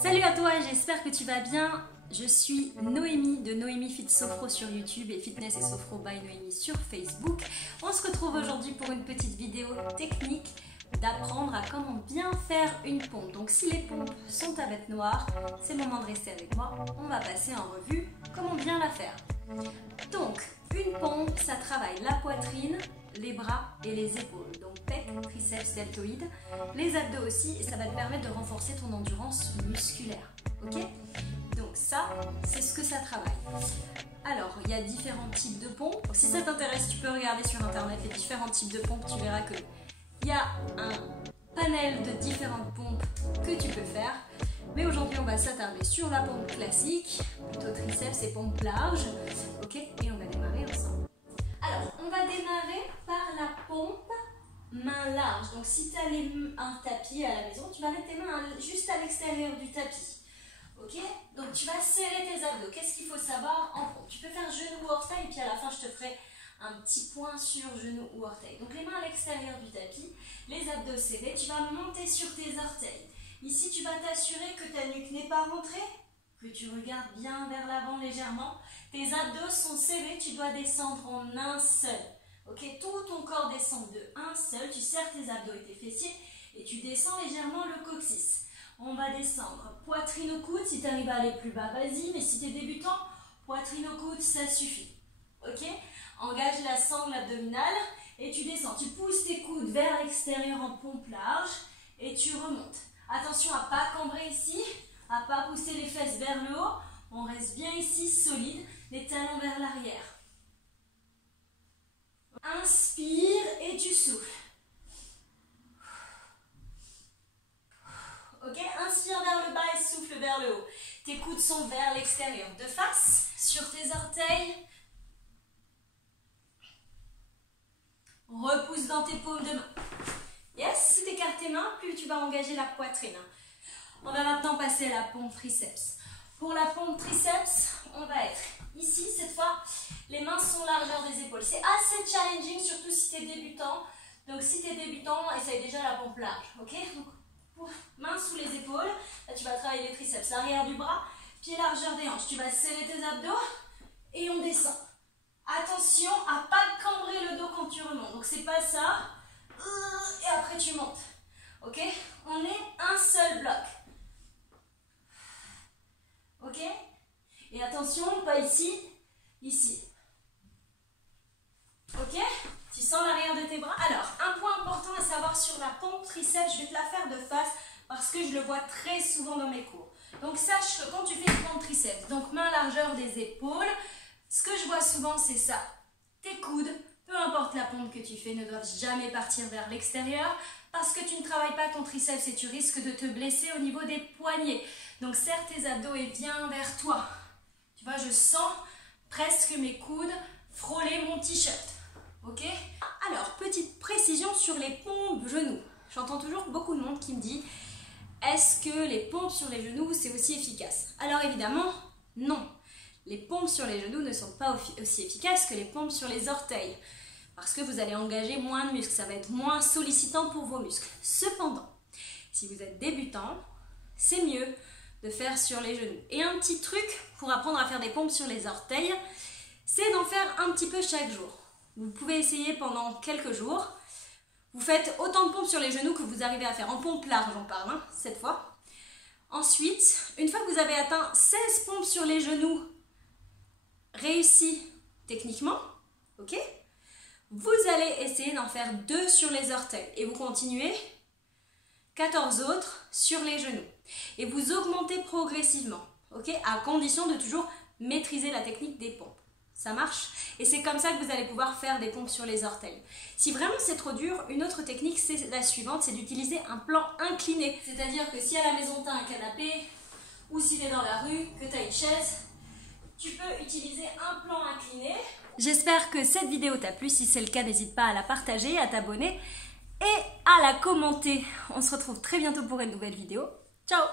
Salut à toi, j'espère que tu vas bien. Je suis Noémie de Noémie Fit Sophro sur YouTube et Fitness et Sophro by Noémie sur Facebook. On se retrouve aujourd'hui pour une petite vidéo technique d'apprendre à comment bien faire une pompe. Donc si les pompes sont à bête noire, c'est le moment de rester avec moi. On va passer en revue comment bien la faire. Donc une pompe, ça travaille la poitrine, les bras et les épaules. Donc pec, triceps, deltoïdes, les abdos aussi, et ça va te permettre de renforcer ton endurance musculaire. Ok ? Donc ça, c'est ce que ça travaille. Alors, il y a différents types de pompes. Si ça t'intéresse, tu peux regarder sur internet les différents types de pompes. Tu verras que il y a un panel de différentes pompes que tu peux faire. Mais aujourd'hui, on va s'attarder sur la pompe classique, plutôt triceps et pompe large. Ok, et on va démarrer ensemble. Alors, on va démarrer par la pompe main large. Donc, si tu as un tapis à la maison, tu vas mettre tes mains juste à l'extérieur du tapis. Ok, donc tu vas serrer tes abdos. Qu'est-ce qu'il faut savoir en pompe? Tu peux faire genou ou orteil, et puis à la fin, je te ferai un petit point sur genou ou orteil. Donc les mains à l'extérieur du tapis, les abdos serrés, tu vas monter sur tes orteils. Ici, tu vas t'assurer que ta nuque n'est pas rentrée, que tu regardes bien vers l'avant légèrement. Tes abdos sont serrés, tu dois descendre en un seul. Ok, tout ton corps descend de un seul. Tu serres tes abdos et tes fessiers et tu descends légèrement le coccyx. On va descendre poitrine au coude. Si tu arrives à aller plus bas, vas-y. Mais si tu es débutant, poitrine au coude, ça suffit. Ok? Engage la sangle abdominale et tu descends. Tu pousses tes coudes vers l'extérieur en pompe large et tu remontes. Attention à ne pas cambrer ici, à ne pas pousser les fesses vers le haut. On reste bien ici, solide, les talons vers l'arrière. Inspire et tu souffles. Ok, inspire vers le bas et souffle vers le haut. Tes coudes sont vers l'extérieur, de face, sur tes orteils. Repousse dans tes paumes de main. Yes, si tu écartes tes mains, plus tu vas engager la poitrine. On va maintenant passer à la pompe triceps. Pour la pompe triceps, on va être ici, cette fois, les mains sont largeur des épaules. C'est assez challenging, surtout si tu es débutant. Donc si tu es débutant, essaye déjà la pompe large. Ok? Donc, mains sous les épaules, là tu vas travailler les triceps, l'arrière du bras, pied largeur des hanches, tu vas serrer tes abdos et on descend. Attention à ne pas cambrer le dos quand tu remontes, donc c'est pas ça, et après tu montes, ok? On est un seul bloc, ok? Et attention, pas ici, ici, ok? Tu sens l'arrière de tes bras. Alors, un point important à savoir sur la pompe triceps, je vais te la faire de face parce que je le vois très souvent dans mes cours. Donc, sache que quand tu fais une pompe triceps, donc main largeur des épaules, ce que je vois souvent, c'est ça. Tes coudes, peu importe la pompe que tu fais, ne doivent jamais partir vers l'extérieur parce que tu ne travailles pas ton triceps et tu risques de te blesser au niveau des poignets. Donc, serre tes abdos et viens vers toi. Tu vois, je sens presque mes coudes frôler mon t-shirt. Ok? Alors, petite précision sur les pompes genoux. J'entends toujours beaucoup de monde qui me dit est-ce que les pompes sur les genoux, c'est aussi efficace? Alors évidemment, non. Les pompes sur les genoux ne sont pas aussi efficaces que les pompes sur les orteils. Parce que vous allez engager moins de muscles, ça va être moins sollicitant pour vos muscles. Cependant, si vous êtes débutant, c'est mieux de faire sur les genoux. Et un petit truc pour apprendre à faire des pompes sur les orteils, c'est d'en faire un petit peu chaque jour. Vous pouvez essayer pendant quelques jours. Vous faites autant de pompes sur les genoux que vous arrivez à faire. En pompe large, j'en parle, hein, cette fois. Ensuite, une fois que vous avez atteint 16 pompes sur les genoux, réussies techniquement, ok, vous allez essayer d'en faire 2 sur les orteils. Et vous continuez 14 autres sur les genoux. Et vous augmentez progressivement, ok, à condition de toujours maîtriser la technique des pompes. Ça marche? Et c'est comme ça que vous allez pouvoir faire des pompes sur les orteils. Si vraiment c'est trop dur, une autre technique, c'est la suivante, c'est d'utiliser un plan incliné. C'est-à-dire que si à la maison tu as un canapé, ou si tu es dans la rue, que tu as une chaise, tu peux utiliser un plan incliné. J'espère que cette vidéo t'a plu. Si c'est le cas, n'hésite pas à la partager, à t'abonner et à la commenter. On se retrouve très bientôt pour une nouvelle vidéo. Ciao!